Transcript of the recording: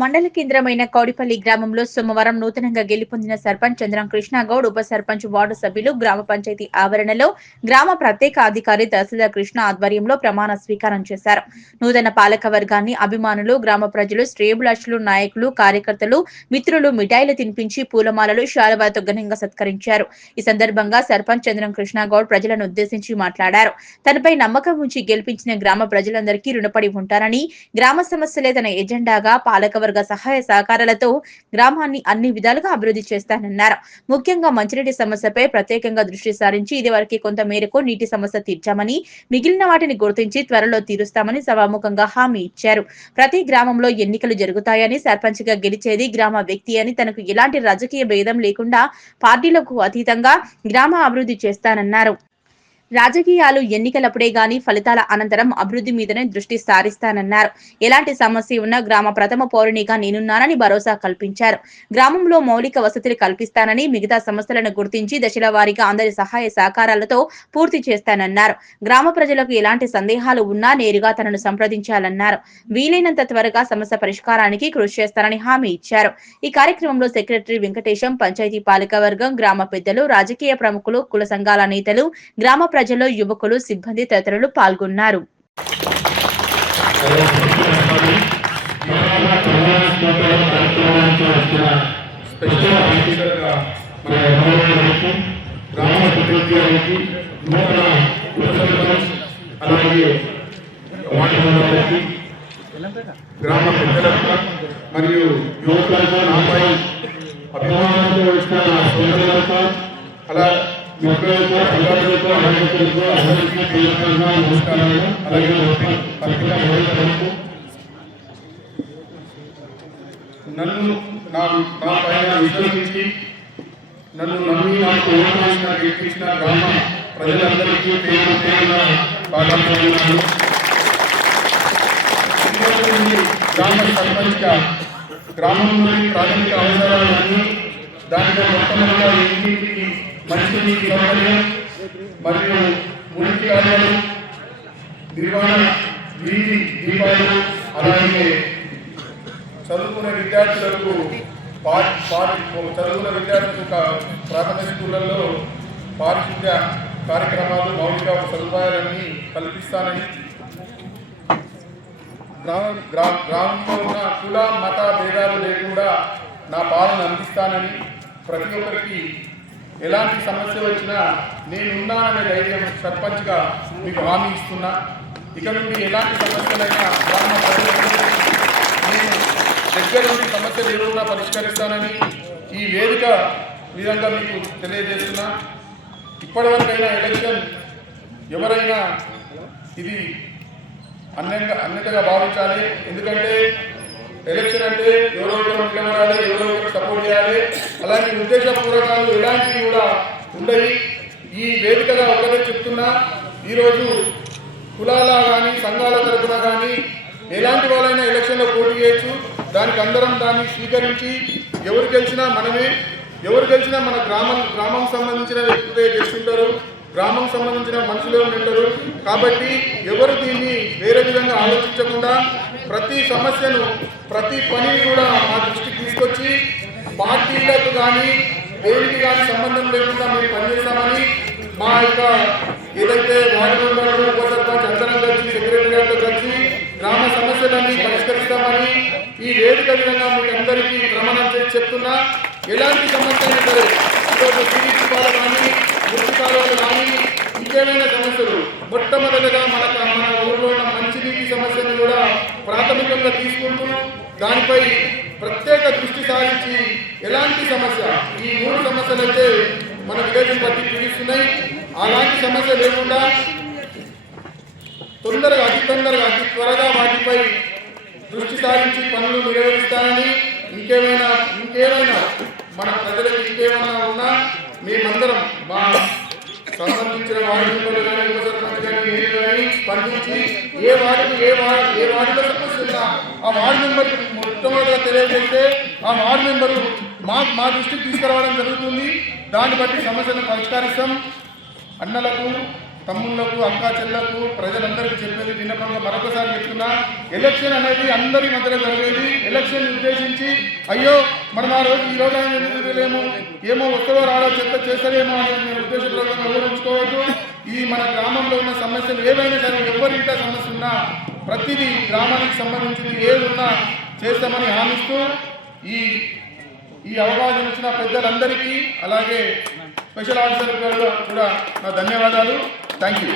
మండల కేంద్రమైన కౌడిపల్లి గ్రామంలో సోమవారం నూతనంగా గెలుపొందిన సర్పంచ్ చంద్రం కృష్ణగౌడ్, ఉప సర్పంచ్, వార్డు సభ్యులు గ్రామ పంచాయతీ ఆవరణలో గ్రామ ప్రత్యేక అధికారి తహసీల్దార్ కృష్ణ ఆధ్వర్యంలో ప్రమాణ స్వీకారం చేశారు. నూతన పాలక వర్గాన్ని అభిమానులు, గ్రామ ప్రజలు, శ్రేయోభిలాషులు, నాయకులు, కార్యకర్తలు, మిత్రులు మిఠాయిలు తినిపించి పూలమాలలు, శాలువాతో ఘనంగా సత్కరించారు. ఈ సందర్భంగా సర్పంచ్ చంద్రం కృష్ణగౌడ్ ప్రజలను ఉద్దేశించి మాట్లాడారు. తనపై నమ్మకం ఉంచి గెలిపించిన గ్రామ ప్రజలందరికీ రుణపడి ఉంటారని, గ్రామ సమస్యలే తన ఎజెండాగా పాలకవర్గ సహాయ సహకారాలతో గ్రామాన్ని అన్ని విధాలుగా అభివృద్ధి చేస్తానన్నారు. ముఖ్యంగా మంచినీటి సమస్యపై ప్రత్యేకంగా దృష్టి సారించి ఇదివరకు కొంత మేరకు నీటి సమస్య తీర్చామని, మిగిలిన వాటిని గుర్తించి త్వరలో తీరుస్తామని సభాముఖంగా హామీ ఇచ్చారు. ప్రతి గ్రామంలో ఎన్నికలు జరుగుతాయని, సర్పంచ్ గా గెలిచేది గ్రామ వ్యక్తి అని, తనకు ఎలాంటి రాజకీయ భేదం లేకుండా పార్టీలకు అతీతంగా గ్రామ అభివృద్ధి చేస్తానన్నారు. రాజకీయాలు ఎన్నికలప్పుడే గాని ఫలితాల అనంతరం అభివృద్ధి మీదనే దృష్టి సారిస్తానన్నారు. ఎలాంటి సమస్య ఉన్నా గ్రామ ప్రథమ పౌరునిగా నేనున్నానని భరోసా కల్పించారు. గ్రామంలో మౌలిక వసతులు కల్పిస్తానని, మిగతా సమస్యలను గుర్తించి దశల వారీగా అందరి సహాయ సహకారాలతో పూర్తి చేస్తానన్నారు. గ్రామ ప్రజలకు ఎలాంటి సందేహాలు ఉన్నా నేరుగా తనను సంప్రదించాలన్నారు. వీలైనంత త్వరగా సమస్య పరిష్కారానికి కృషి చేస్తానని హామీ ఇచ్చారు. ఈ కార్యక్రమంలో సెక్రటరీ వెంకటేశం, పంచాయతీ పాలకవర్గం, గ్రామ పెద్దలు, రాజకీయ ప్రముఖులు, కుల సంఘాల నేతలు, గ్రామ ప్రజలు, యువకులు, సిబ్బంది తదితరులు పాల్గొన్నారు. గ్రామ పెద్దలకు మరియు యువకులకు నాపై అభిమానంతో వచ్చిన సోదరులకు అలా మిత్రులకు అధికారులకు అధికారులకు అందరికీ పేరుపేరున నమస్కారాలు. అలాగే పత్రికా విలేకరులకు నన్ను నా పైన విశ్వసించి నన్ను నమ్మి నాకు ఓటు గెలిపించిన గ్రామ ప్రజలందరికీ పేరు పేరున పాల్గొన్నాను. గ్రామ సర్పంచ్గా గ్రామంలోని ప్రాథమిక అవసరాలన్నీ దాంట్లో మొట్టమొదటిగా ఇంటికి మంచినీటి సౌకర్యం మరియు మురికి కాలువలు, నిర్వహణ, వీధి దీపాలు, అలాగే చదువుకునే విద్యార్థులకు ప్రాథమిక స్కూళ్ళల్లో పారిశుద్ధ్య కార్యక్రమాలు, మౌలిక సదుపాయాలన్నీ కల్పిస్తానని, గ్రామంలో ఉన్న కుల మత భేదాలు లేకుండా నా పాలన అందిస్తానని, ప్రతి ఒక్కరికి ఎలాంటి సమస్య వచ్చినా నేనున్నాననే ధైర్యం సర్పంచ్గా మీకు హామీ ఇస్తున్నా. ఇక నుండి ఎలాంటి సమస్యలైనా గ్రామ ప్రజలకు నేను దగ్గర నుండి సమస్యలు ఎదురున్నా పరిష్కరిస్తానని ఈ వేదిక విధంగా మీకు తెలియజేస్తున్నా. ఇప్పటివరకైనా ఎలక్షన్ ఎవరైనా ఇది అన్నిటిగా భావించాలి. ఎందుకంటే ఎలక్షన్ అంటే ఎవరో నిలబడాలి, ఎవరో సపోర్ట్ చేయాలి, అలాంటి ఉద్దేశపూర్వకాలు ఎలాంటివి కూడా ఉండవు. ఈ వేదికగా ఒకటే చెప్తున్నా, ఈరోజు కులాల కానీ సంఘాల తరఫున కానీ ఎలాంటి వాళ్ళైనా ఎలక్షన్లో పోటీ చేయొచ్చు. దానికి అందరం దాన్ని స్వీకరించి ఎవరు గెలిచినా మనమే, ఎవరు గెలిచినా మన గ్రామం సంబంధించిన వ్యక్తులే గెలుస్తుంటారు, గ్రామం సంబంధించిన మనుషులే ఉంటారు. కాబట్టి ఎవరు దీన్ని వేరే విధంగా ఆలోచించకుండా ప్రతి సమస్యను, ప్రతి పనిని కూడా మా దృష్టికి తీసుకొచ్చి పార్టీలకు కానీ దేనికి కానీ సంబంధం లేకుండా మేము పనిచేస్తామని, మా యొక్క ఏదైతే వార్డు మెంబర్లు, ఉప సర్పంచ్ అందరం కలిసి సెక్రటరీ గారితో కలిసి గ్రామ సమస్యలన్నీ పరిష్కరిస్తామని ఈ వేదిక విధంగా మీకు అందరికీ ప్రమాణం చేసి చెప్తున్నా. ఎలాంటి సమస్యలు సరే, ఈరోజు టీడీపీ కానీ మున్సిపాలిటీ కానీ ఇంకేమైనా సమస్యలు మొట్టమొదటిగా మన ఊళ్ళో ఉన్న మంచినీటి సమస్యను కూడా ప్రాథమికంగా తీసుకుంటూ దానిపై ప్రత్యేక దృష్టి సారించి ఎలాంటి సమస్య, ఈ 3 సమస్యలు అయితే మన విలేజ్ని బట్టి పీడిస్తున్నాయి. అలాంటి సమస్య లేకుండా అతి త్వరగా వాటిపై దృష్టి సారించి పనులు నిర్వహిస్తానని, ఇంకేమైనా మన ప్రజలకు ఇంకేమైనా ఉన్నా మేమందరం మా సంబంధించిన వార్డు మెంబర్లు కానీ, ఉప సర్పంచ్ కానీ, నేను కానీ స్పందించి ఏ వార్డులో సమస్య ఉన్నా ఆ వార్డు మెంబర్కి మొట్టమొదటిగా తెలియజేస్తే ఆ వార్డు మెంబరు మా దృష్టికి తీసుకురావడం జరుగుతుంది. దాన్ని బట్టి సమస్యను పరిష్కరిస్తాం. అన్నలకు తమ్ముళ్లకు అక్కా చెల్లకు ప్రజలందరికీ చెప్పేది విన్నపంగా మరొకసారి చెప్తున్నా, ఎలక్షన్ అనేది అందరి మధ్యలో జరిగేది. ఎలక్షన్ ఉద్దేశించి అయ్యో మనం ఈ రోజు లేము, ఏమో వస్తుందో రాడో చెత్త చేస్తారేమో అనేది మీరు ఉద్దేశపూర్వకంగా వివరించుకోవద్దు. ఈ మన గ్రామంలో ఉన్న సమస్యలు ఏవైనా సరే, ఎవరింటా సమస్య ఉన్నా ప్రతిదీ గ్రామానికి సంబంధించింది ఏది ఉన్నా చేస్తామని హామీస్తూ ఈ అవకాశం ఇచ్చిన పెద్దలందరికీ, అలాగే స్పెషల్ ఆఫీసర్ కూడా నా ధన్యవాదాలు. Thank you.